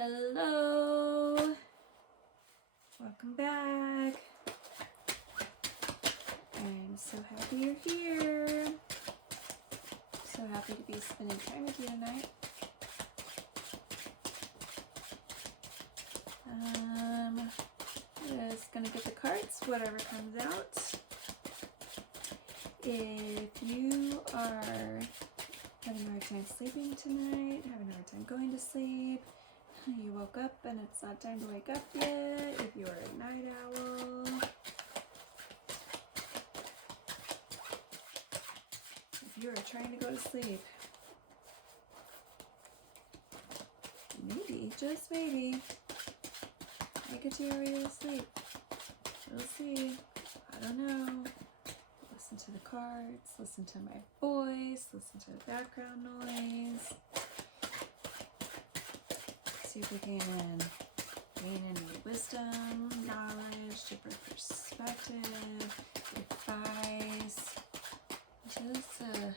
Hello, welcome back. I'm so happy you're here. So happy to be spending time with you tonight. Just gonna get the cards, whatever comes out. If you are having a hard time sleeping tonight, having a hard time going to sleep, you woke up and it's not time to wake up yet, if you are a night owl, if you are trying to go to sleep, maybe, just maybe, make it to your way to sleep. We'll see. I don't know. Listen to the cards, listen to my voice, listen to the background noise. See if we can gain any wisdom, knowledge, different perspective, advice. Just a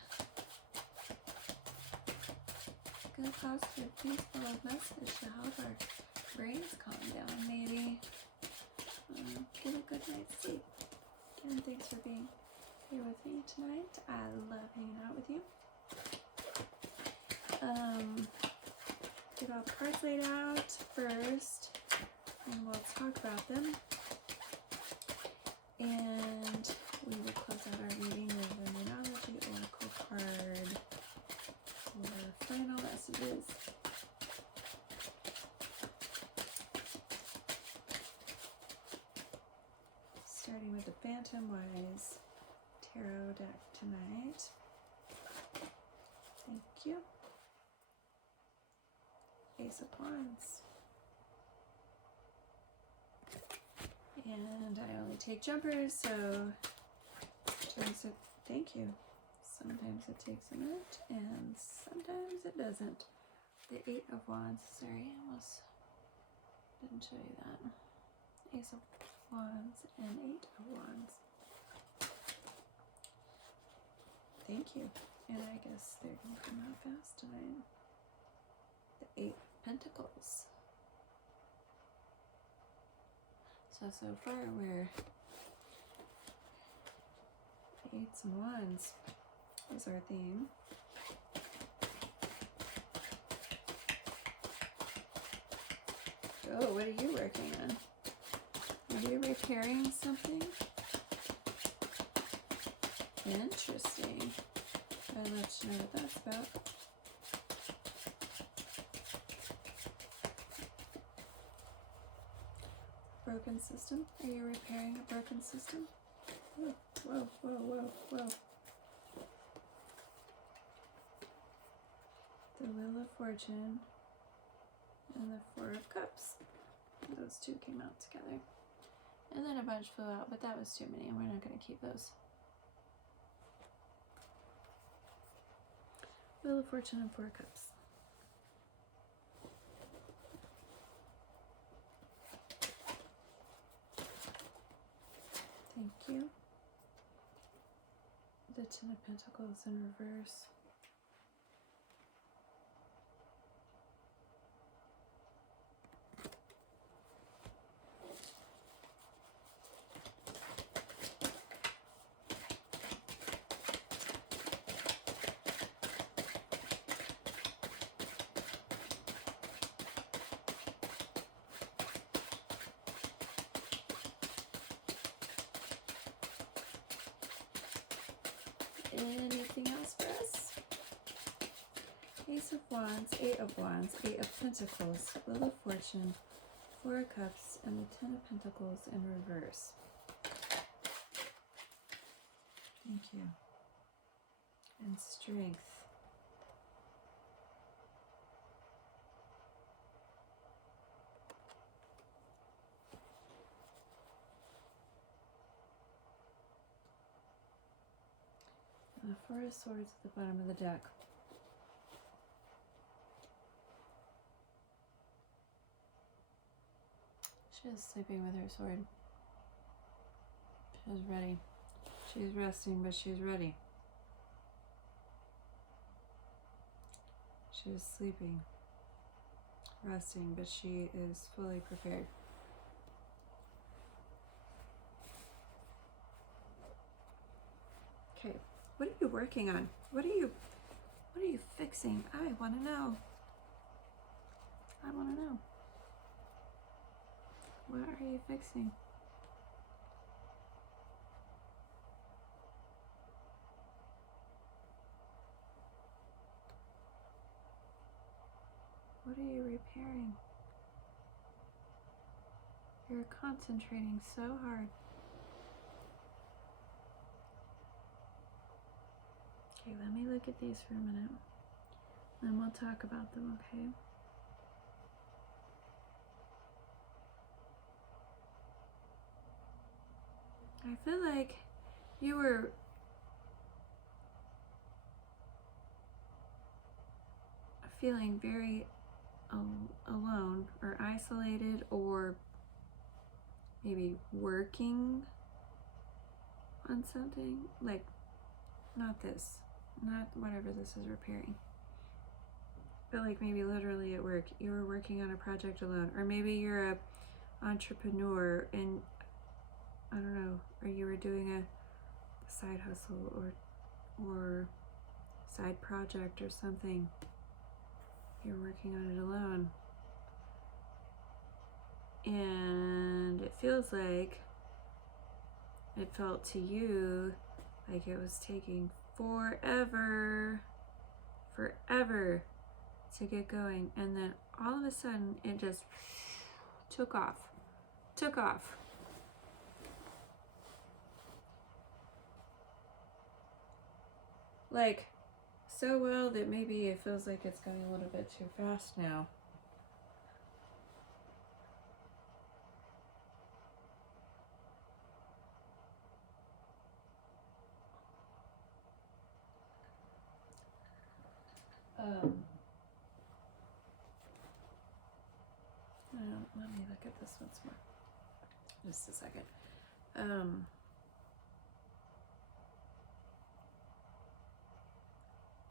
good, positive, peaceful message to help our brains calm down, maybe. Get a good night's sleep. Again, thanks for being here with me tonight. I love hanging out with you. Get all the cards laid out first, and we'll talk about them. And we will close out our reading with a numerology oracle card for final messages. Starting with the Phantom Wise Tarot deck tonight. Thank you. Ace of Wands. And I only take jumpers, so thank you. Sometimes it takes a minute, and sometimes it doesn't. The Eight of Wands, sorry, I almost didn't show you that. Ace of Wands and Eight of Wands. Thank you. And I guess they're going to come out fast tonight. The Eight of Pentacles. So far we're Eights and Wands is our theme. Oh, what are you working on? Are you repairing something? Interesting. I'd love to know what that's about. Broken system? Are you repairing a broken system? Whoa, whoa, whoa, whoa, whoa. The Wheel of Fortune and the Four of Cups. Those two came out together. And then a bunch flew out, but that was too many, and we're not going to keep those. Wheel of Fortune and Four Cups. Thank you. The Ten of Pentacles in reverse. Anything else for us? Ace of Wands, Eight of Wands, Eight of Pentacles, Wheel of Fortune, Four of Cups, and the Ten of Pentacles in reverse. Thank you. And strength. And the Four of Swords at the bottom of the deck. She is sleeping with her sword. She's ready. She's resting, but she's ready. She is sleeping. resting, but she is fully prepared. Okay, what are you working on? What are you fixing? I want to know. I want to know. What are you fixing? What are you repairing? You're concentrating so hard. Okay, let me look at these for a minute. Then we'll talk about them, okay? I feel like you were feeling very alone or isolated, or maybe working on something, like not whatever this is repairing, but like maybe literally at work you were working on a project alone, or maybe you're a entrepreneur and I don't know, or you were doing a side hustle or side project or something. You're working on it alone. And it feels like it felt to you like it was taking forever to get going. And then all of a sudden it just took off. Like so well that maybe it feels like it's going a little bit too fast now. Let me look at this once more. Just a second.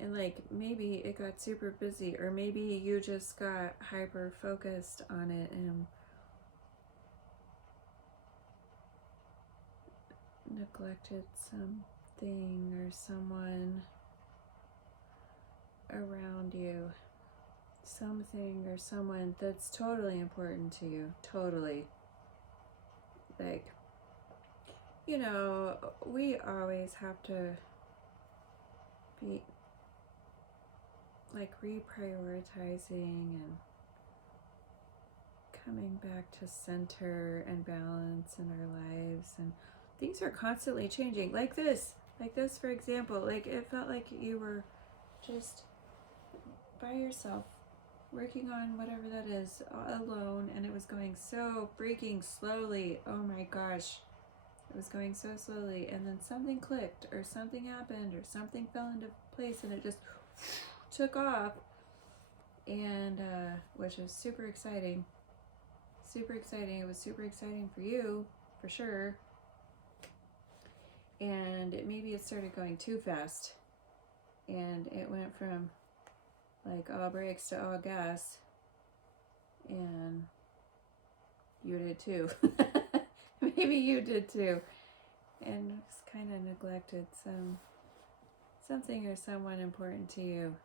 And like maybe it got super busy, or maybe you just got hyper focused on it and neglected something or someone around you. Something or someone that's totally important to you. Totally. Like, you know, we always have to be like reprioritizing and coming back to center and balance in our lives, and things are constantly changing. Like this for example, like it felt like you were just by yourself working on whatever that is alone, and it was going so freaking slowly. Oh my gosh, it was going so slowly, and then something clicked or something happened or something fell into place and it just took off, and which is super exciting. It was super exciting for you, for sure. And maybe it started going too fast, and it went from like all brakes to all gas, and you did too. Maybe you did too, and just kind of neglected something or someone important to you,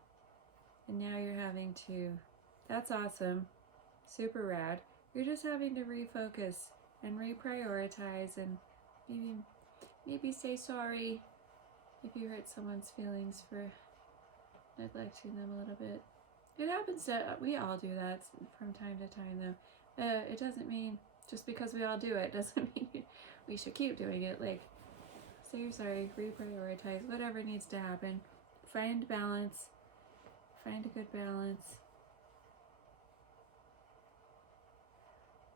and now you're having to. That's awesome, super rad. You're just having to refocus and reprioritize, and maybe say sorry if you hurt someone's feelings for neglecting them a little bit. It happens to, we all do that from time to time though. It doesn't mean, just because we all do it doesn't mean we should keep doing it. Like, say you're sorry, reprioritize, whatever needs to happen. Find balance, find a good balance.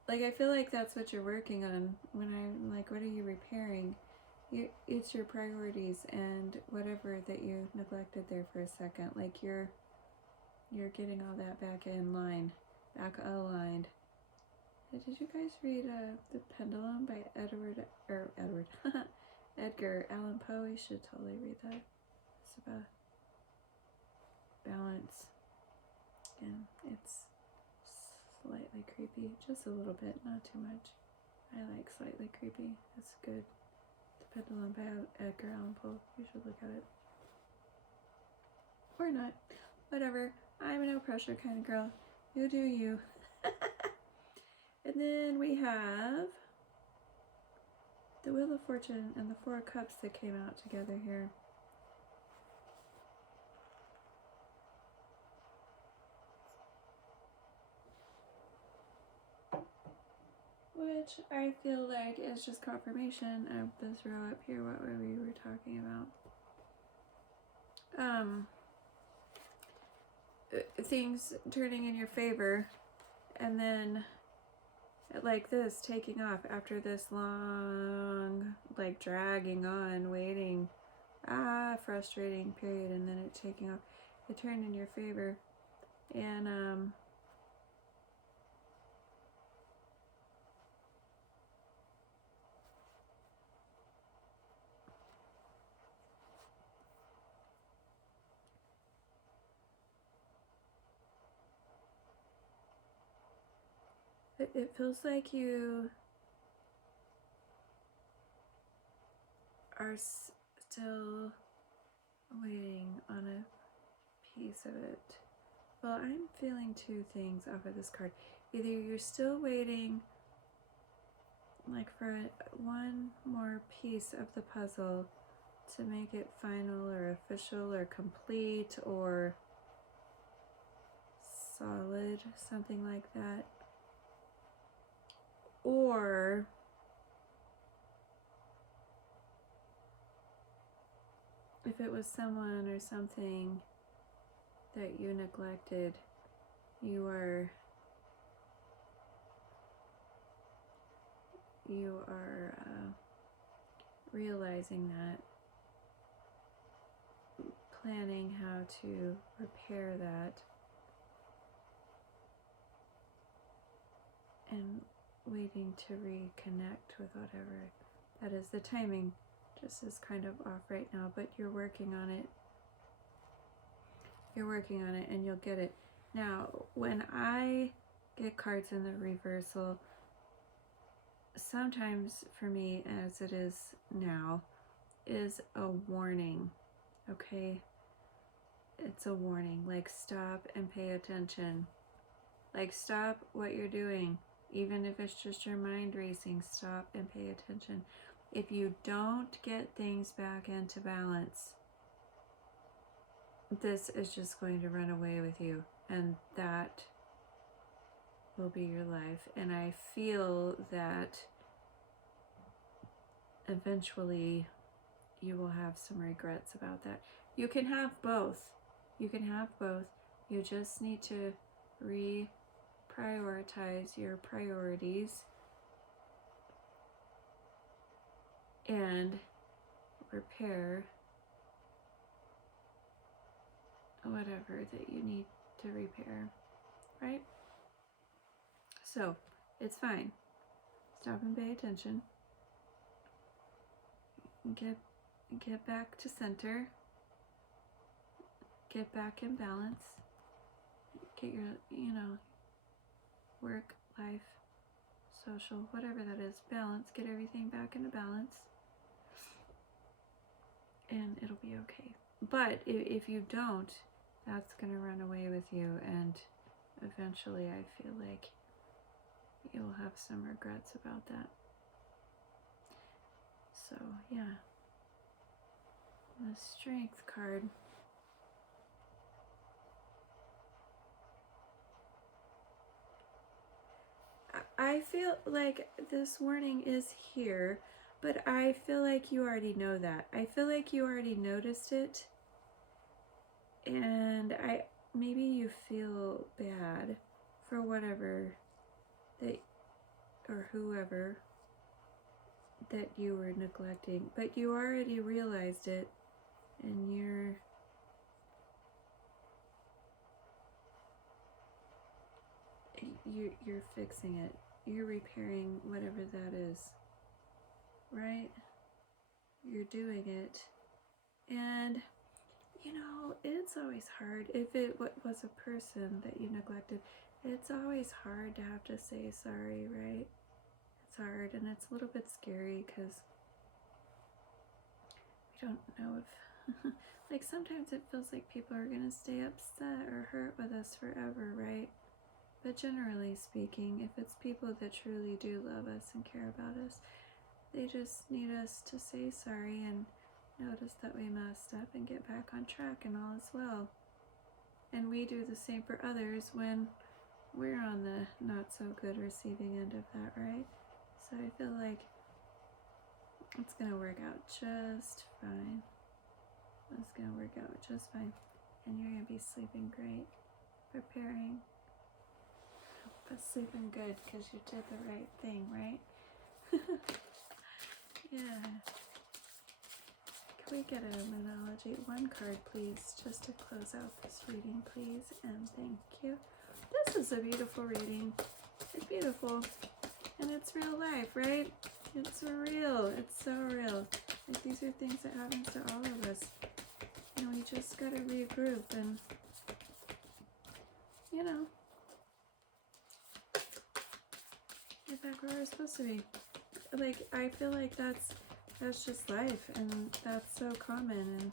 Like, I feel like that's what you're working on when I'm like, what are you repairing? It's your priorities and whatever that you neglected there for a second. Like, you're getting all that back in line, back aligned. Did you guys read The Pendulum by Edgar Allan Poe? You should totally read that. It's about balance, and it's slightly creepy. Just a little bit, not too much. I like slightly creepy. It's good. The Pendulum by Edgar Allan Poe. You should look at it. Or not. Whatever. I'm a no pressure kind of girl. You do you. And then we have the Wheel of Fortune and the Four of Cups that came out together here. Which I feel like is just confirmation of this row up here, what we were talking about. Things turning in your favor, and then like this taking off after this long, like dragging on, waiting, frustrating period, and then it taking off. It turned in your favor, and it feels like you are still waiting on a piece of it. Well, I'm feeling two things off of this card. Either you're still waiting like for one more piece of the puzzle to make it final or official or complete or solid, something like that. Or if it was someone or something that you neglected, you are realizing that, planning how to repair that, and waiting to reconnect with whatever that is. The timing just is kind of off right now, but you're working on it. You're working on it and you'll get it. Now, when I get cards in the reversal, sometimes for me, as it is now, is a warning, okay? It's a warning, like stop and pay attention. Like stop what you're doing. Even if it's just your mind racing, stop and pay attention. If you don't get things back into balance, this is just going to run away with you, and that will be your life. And I feel that eventually you will have some regrets about that. You can have both. You can have both. You just need to prioritize your priorities and repair whatever that you need to repair, right? So it's fine. Stop and pay attention. Get back to center. Get back in balance. Get your, work, life, social, whatever that is, balance. Get everything back into balance. And it'll be okay. But if you don't, that's going to run away with you. And eventually I feel like you'll have some regrets about that. So, yeah. The Strength card. I feel like this warning is here, but I feel like you already know that. I feel like you already noticed it, and maybe you feel bad for whatever that, or whoever that you were neglecting, but you already realized it, and you're fixing it. You're repairing whatever that is, right? You're doing it. And You know, it's always hard. If it was a person that you neglected, it's always hard to have to say sorry, right? It's hard, and it's a little bit scary because we don't know if, like, sometimes it feels like people are going to stay upset or hurt with us forever, right? But generally speaking, if it's people that truly do love us and care about us, they just need us to say sorry and notice that we messed up and get back on track, and all is well. And we do the same for others when we're on the not so good receiving end of that, right? So I feel like it's gonna work out just fine. It's gonna work out just fine. And you're gonna be sleeping great, preparing, but sleeping good because you did the right thing, right? Yeah. Can we get a Monology? One card, please, just to close out this reading, please, and thank you. This is a beautiful reading. It's beautiful, and it's real life, right? It's real. It's so real. Like, these are things that happen to all of us, and we just gotta regroup and, you know, get back where we're supposed to be. Like, I feel like that's just life, and that's so common,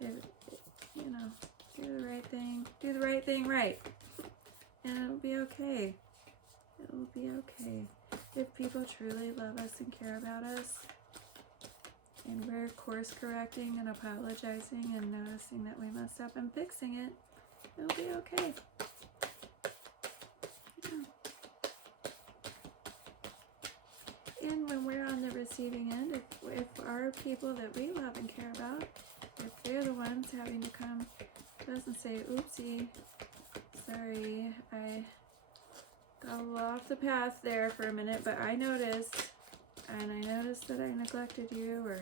and you know, do the right thing right, and it'll be okay. It'll be okay. If people truly love us and care about us, and we're course correcting and apologizing and noticing that we messed up and fixing it, it'll be okay. And when we're on the receiving end, if our people that we love and care about, if they're the ones having to come to us and say, oopsie, sorry, I got a little off the path there for a minute, but I noticed that I neglected you or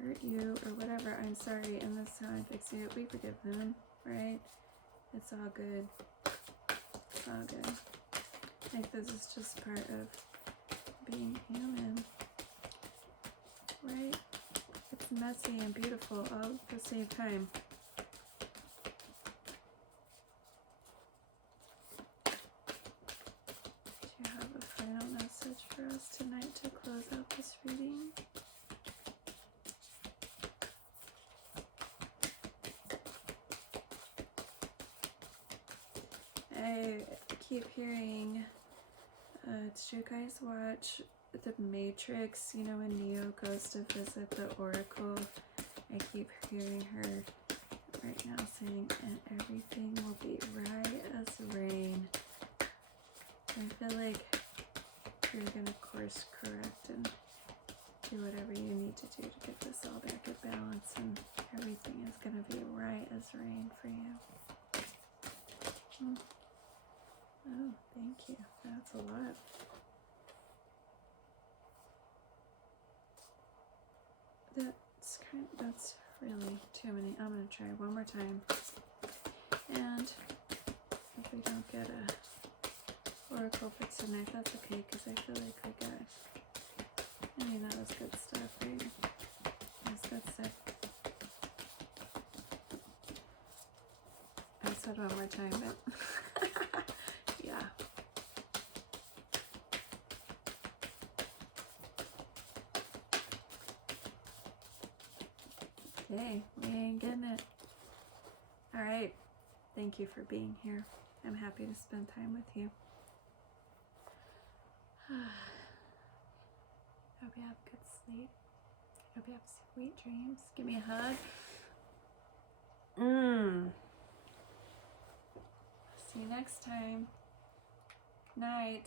hurt you or whatever, I'm sorry, and this is how I'm fixing it. We forgive them, right? It's all good. It's all good. I think this is just part of being human, right? It's messy and beautiful all at the same time. Do you have a final message for us tonight to close out this reading? I keep hearing, did you guys watch The Matrix? You know, when Neo goes to visit the Oracle, I keep hearing her right now saying, and everything will be right as rain. I feel like you're going to course correct and do whatever you need to do to get this all back at balance, and everything is going to be right as rain for you. Oh, thank you. That's a lot. That's really too many. I'm going to try one more time. And if we don't get a oracle for tonight, that's okay, because I feel like we got, I mean, that was good stuff, right? That was good stuff. I said one more time, but yeah. Okay, we ain't getting it. Alright, thank you for being here. I'm happy to spend time with you. Hope you have good sleep. Hope you have sweet dreams. Give me a hug. See you next time. Night.